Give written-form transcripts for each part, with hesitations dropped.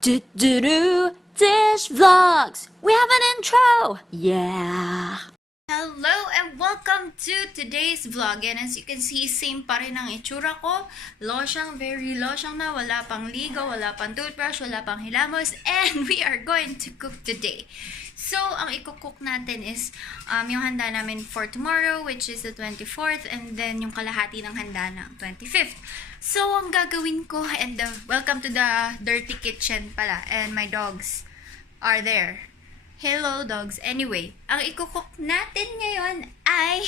Tish Vlogs! We have an intro! Yeah! Hello and welcome to today's vlog. And as you can see, same pa rin ang itsura ko. Losyang, very losyang na. Wala pang ligo, wala pang toothbrush, wala pang hilamos. And we are going to cook today. So, ang i-cook natin is yung handa namin for tomorrow, which is the 24th. And then yung kalahati ng handa ng 25th. So, ang gagawin ko, and welcome to the dirty kitchen pala. And my dogs are there. Hello, dogs. Anyway, ang i-cook natin ngayon ay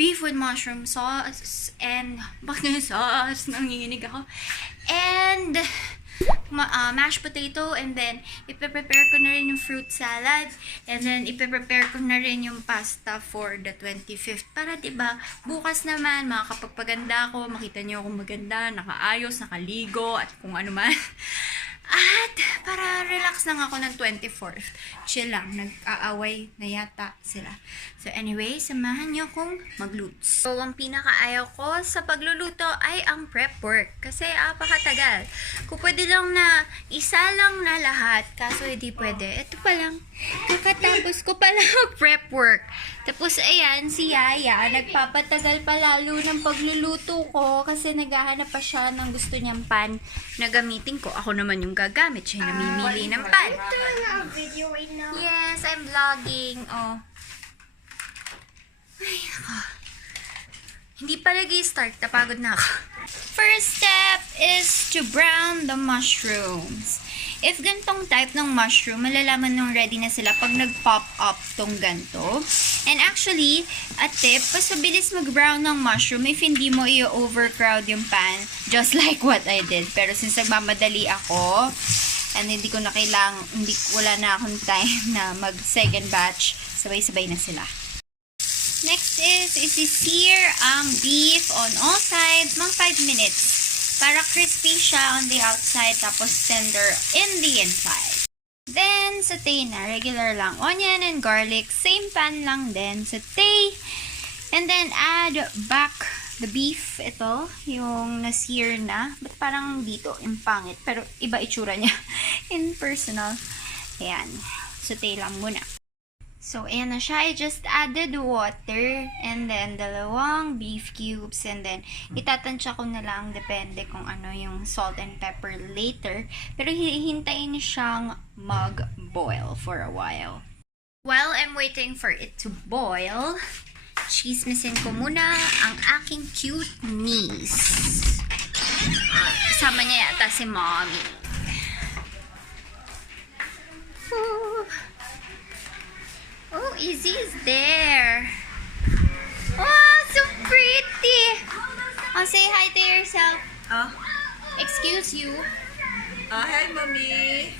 beef with mushroom sauce and sauce. Nanginginig ako. And mashed potato. And then, ipe-prepare ko na rin yung fruit salad. And then, ipe-prepare ko na rin yung pasta for the 25th. Para, diba, bukas naman, makakapagpaganda ako. Makita niyo akong maganda, nakaayos, nakaligo, at kung ano man. At para relax lang ako ng 24th. Chill lang. Nag-aaway na yata sila. So anyway, samahan niyo akong magluto. So ang pinakaayaw ko sa pagluluto ay ang prep work. Kasi apakatagal. Kung pwede lang na isa lang na lahat. Kaso hindi pwede. Ito pa lang. Kakatapos ko pala prep work. Tapos ayan, si Yaya, nagpapatagal pa lalo ng pagluluto ko kasi naghahanap pa siya ng gusto niyang pan na gamitin ko. Ako naman yung gagamit. Siya yung namimili ng pan. Video right now. Yes, I'm vlogging. Oh. Ay, nako. Hindi pa nag-i-start. Napagod na ako. First step is to brown the mushrooms. If gantong type ng mushroom, malalaman nung ready na sila pag nag-pop up tong ganto. And actually, a tip, mas mabilis mag-brown ng mushroom if hindi mo i-overcrowd yung pan. Just like what I did. Pero since nagmamadali ako, and hindi ko na wala na akong time na mag-second batch, sabay-sabay na sila. Next is isi-sear ang beef on all sides, mga 5 minutes. Para crispy siya on the outside, tapos tender in the inside. Then, saute na. Regular lang. Onion and garlic. Same pan lang din. Saute. And then, add back the beef. Ito, yung na-sear na. But parang dito, yung pangit. Pero iba itsura niya. In personal. Ayan. Saute lang muna. So, ayan na siya. I just added water and then dalawang beef cubes and then itatansya ko na lang depende kung ano yung salt and pepper later. Pero hihintayin siyang mag-boil for a while. While I'm waiting for it to boil, chismisin ko muna ang aking cute niece. Kasama niya yata si mommy. Ooh. Oh, Izzy is there. Oh, so pretty. Oh, say hi to yourself. Oh. Excuse you. Hi, mommy.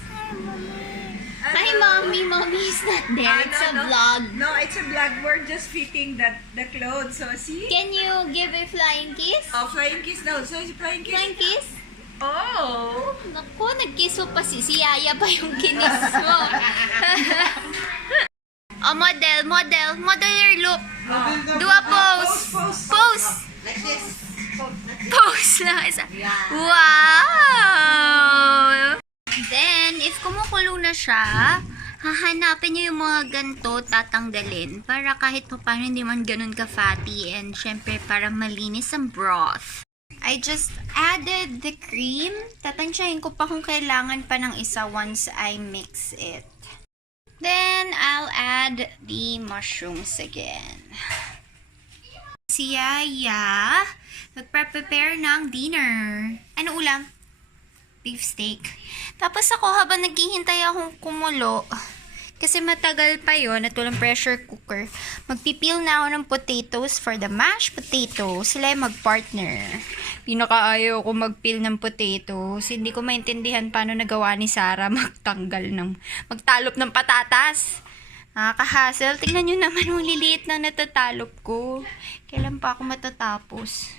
Hi, mommy. Mommy is not there. It's a vlog. No, it's a vlog. We're just fitting the clothes. So, see? Can you give a flying kiss? Oh, flying kiss now. So, flying kiss. Flying kiss? Oh. Naku, nag-kiss mo pa si Yaya pa yung kinis mo. Oh, model your look. Do a pose. Pose. Like this. Pose lang isa. Wow! Then, if kumukulo na siya, hahanapin niyo yung mga ganito, tatanggalin. Para kahit pa paano hindi man ganun ka-fatty. And syempre, para malinis ang broth. I just added the cream. Tatansyahin ko pa kung kailangan pa ng isa once I mix it. Then, I'll add the mushrooms again. Si Yaya, nagprepare ng dinner. Ano ulam? Beef steak. Tapos ako, habang naghihintay akong kumulo, kasi matagal pa yon at walang pressure cooker, magpipil na ako ng potatoes for the mashed potatoes. Sila yung mag-partner. Pinakaayaw ko magpil ng potatoes. Hindi ko maintindihan paano nagawa ni Sarah magtalop ng patatas. Nakaka-hassle. Tingnan nyo naman yung liliit na natatalop ko. Kailan pa ako matatapos?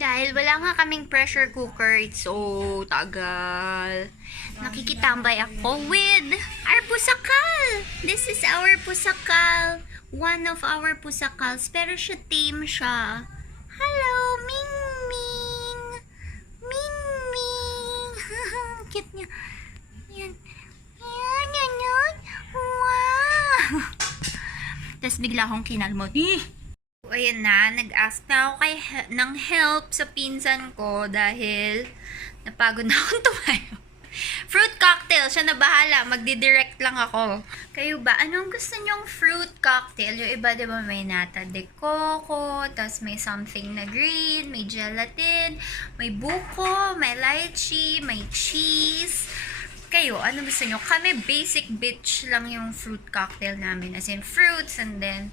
Dahil wala nga kaming pressure cooker, it's so tagal. Nakikitambay ako with our pusakal. This is our pusakal. One of our pusakals. Pero siya tame siya. Hello, Ming Ming. Ming Ming. Cute niya. Tapos bigla akong kinalmot. Ayan na, nag-ask na ako ng help sa pinsan ko dahil napagod na akong tumayo. Fruit cocktail, siya na bahala. Magdi-direct lang ako. Kayo ba? Anong gusto nyong fruit cocktail? Yung iba, di ba, may nata de coco, tapos may something na green, may gelatin, may buko, may lychee, may cheese. Kayo, ano gusto nyo? Kami, basic bitch lang yung fruit cocktail namin. As in, fruits and then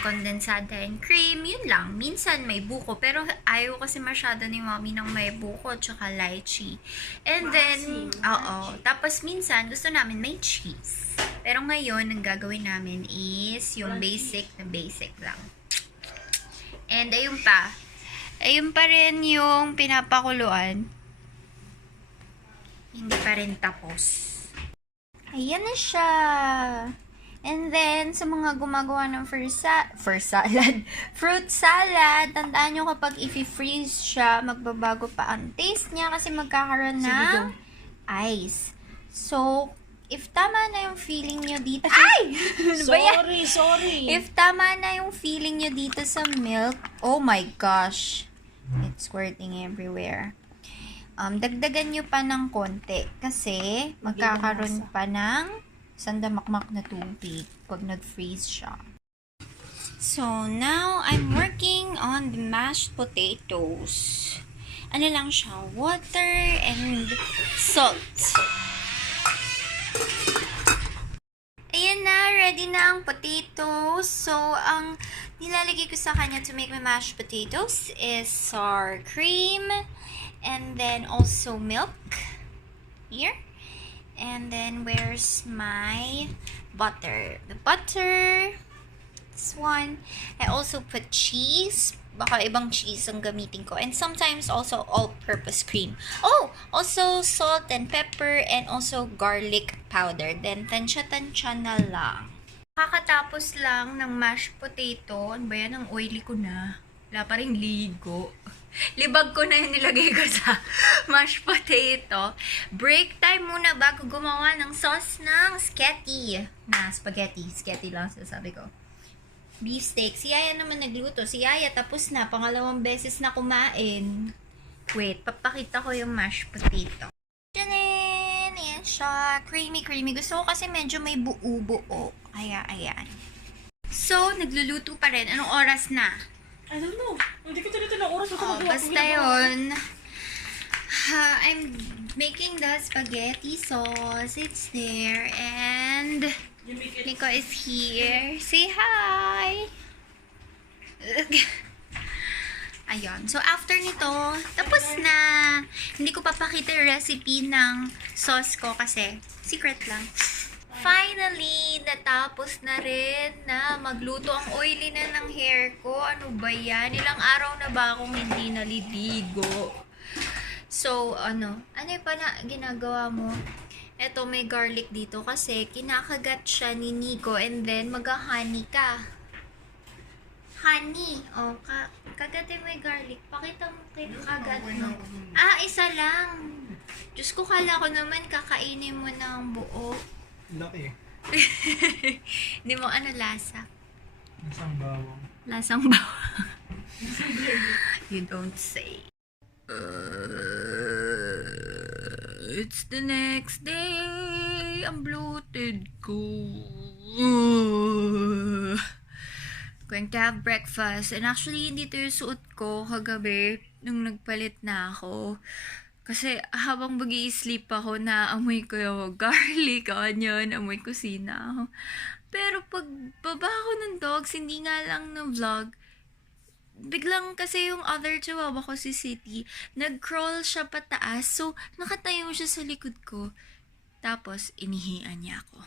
condensada and cream, yun lang. Minsan may buko, pero ayaw kasi masyado ni mommy ng may buko tsaka lychee. And then, tapos minsan gusto namin may cheese. Pero ngayon, ang gagawin namin is yung basic na basic lang. And ayun pa rin yung pinapakuluan. Hindi pa rin tapos. Ayan na siya. And then, sa mga gumagawa ng fruit salad, tandaan nyo kapag i-freeze siya, magbabago pa ang taste niya kasi magkakaroon ng ice. So, if tama na yung feeling nyo dito... Ay! Sorry. If tama na yung feeling nyo dito sa milk, oh my gosh. It's squirting everywhere. Dagdagan nyo pa ng konti kasi magkakaroon pa ng sandamakmak na tubig pag nag-freeze siya. So, now, I'm working on the mashed potatoes. Ano lang siya? Water and salt. Ayan na, ready na ang potatoes. So, ang nilalagay ko sa kanya to make my mashed potatoes is sour cream and then also milk. Here. And then, where's my butter? The butter, this one. I also put cheese. Baka ibang cheese ang gamitin ko. And sometimes also all-purpose cream. Oh! Also salt and pepper and also garlic powder. Then, tansya-tansya na lang. Kakatapos lang ng mashed potato. Ano ba yan? Ang oily ko na. Wala pa rin ligo. Libag ko na yung nilagay ko sa mashed potato. Break time muna bago gumawa ng sauce ng spaghetti. Spaghetti lang sasabi ko. Beef steak. Si Yaya naman nagluto. Si Yaya tapos na. Pangalawang beses na kumain. Wait, papakita ko yung mashed potato. Tanan! Ayan siya. Creamy. Gusto ko kasi medyo may buo-buo. Ayan. So, nagluluto pa rin. Anong oras na? I don't know. Hindi ko tinito na oras. Basta yun. I'm making the spaghetti sauce. It's there. And Nico is here. Say hi! Ayun. So, after nito, tapos na. Hindi ko papakita yung recipe ng sauce ko kasi secret lang. Finally, natapos na rin na magluto. Ang oily na ng hair ko. Ano ba yan? Ilang araw na ba akong hindi naliligo? So, ano pa na ginagawa mo? Eto, may garlic dito kasi kinakagat siya ni Nico and then mag-honey ka. Honey. Oh, kagatin mo yung garlic. Pakita mo kagat mo. Isa lang. Diyos ko, kala ko naman kakainin mo ng buo. Laki. Hindi mo lasa? Lasang bawang. You don't say. It's the next day. Ang bloated ko. Going to have breakfast. And actually, hindi ito yung suot ko kagabi nung nagpalit na ako. Kasi habang mag-i-sleep ako, naamoy ko yung garlic, onion, amoy kusina ako. Pero pag baba ako ng dogs, hindi nga lang na vlog, biglang kasi yung other chihuahua ko si City, nag-crawl siya pataas. So, nakatayo siya sa likod ko. Tapos, inihian niya ako.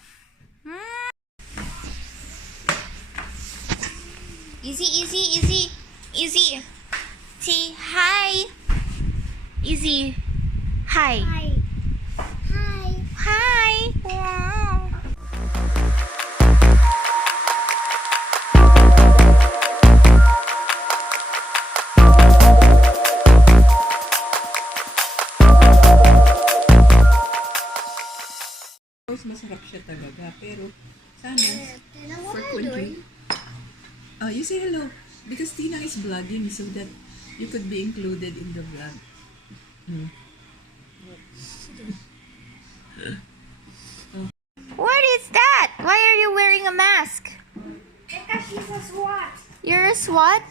Easy. Say hi. Easy. Hi. Wow. Masarap siya talaga, pero sana for country. Oh, you say hello. Because Tina is vlogging so that you could be included in the vlog. What is that? Why are you wearing a mask? Because she's a SWAT. You're a SWAT?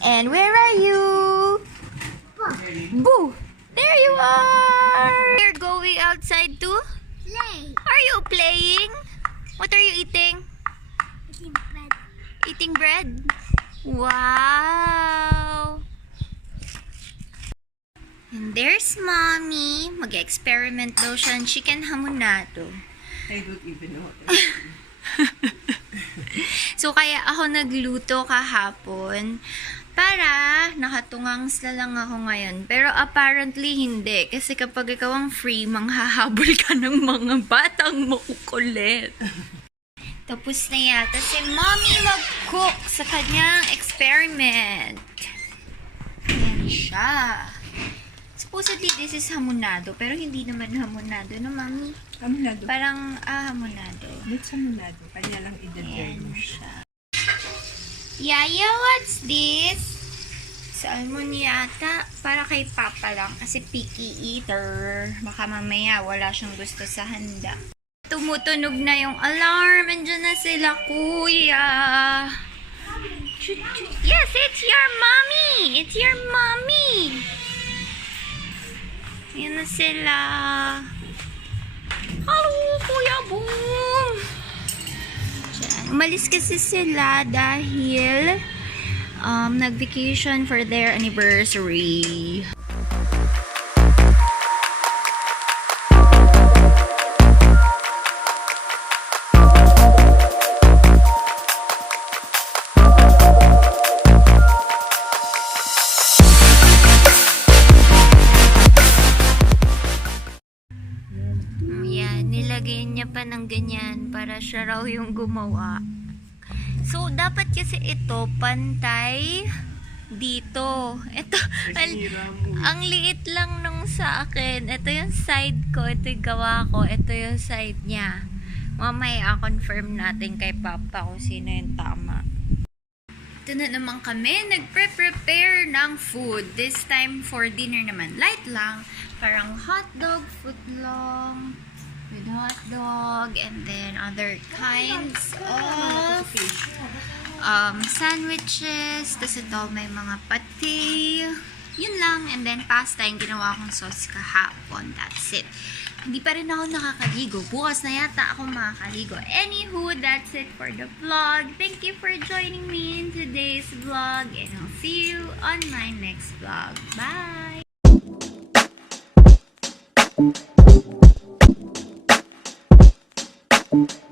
And where are you? Boo! There you are! You're going outside to Play. Are you playing? What are you eating? Eating bread. Eating bread? Wow! And there's Mommy. Mag-experiment daw siya ng chicken hamonado. I don't even know. So, kaya ako nagluto kahapon para nakatungangs na lang ako ngayon. Pero apparently hindi. Kasi kapag ikaw ang free, manghahabol ka ng mga batang makukulit. Tapos na yata si Mommy mag-cook sa kanyang experiment. Ayan siya. Supposedly, this is hamonado. Pero hindi naman hamonado, no, Mommy? Hamonado. Parang, hamonado. It's hamonado. Kanya lang i-design Ayan mo. siya. Yaya, what's this? Salmon yata. Para kay Papa lang. Kasi picky eater. Baka mamaya wala siyang gusto sa handa. Tumutunog na yung alarm. Andiyan na sila, kuya. Yes, it's your mommy. It's your mommy. Yan na sila. Hello, Kuya Boom. Diyan. Umalis kasi sila dahil nag-vacation for their anniversary. Yan, nilagyan niya pa ng ganyan para siya raw yung gumawa. So, dapat kasi ito pantay dito. Ito, ang liit lang nung sa akin. Ito yung side ko, ito yung gawa ko, ito yung side niya. Mamaya confirm natin kay Papa kung sino yung tama. Ito na naman kami, nagpre-prepare ng food. This time for dinner naman. Light lang. Parang hotdog, footlong, with hotdog, and then other kinds of sandwiches. Tapos ito may mga pati. Yun lang. And then pasta yung ginawa kong sauce kahapon. That's it. Hindi pa rin ako nakakaligo. Bukas na yata ako makakaligo. Anywho, that's it for the vlog. Thank you for joining me in today's vlog. And I'll see you on my next vlog. Bye! Thank you.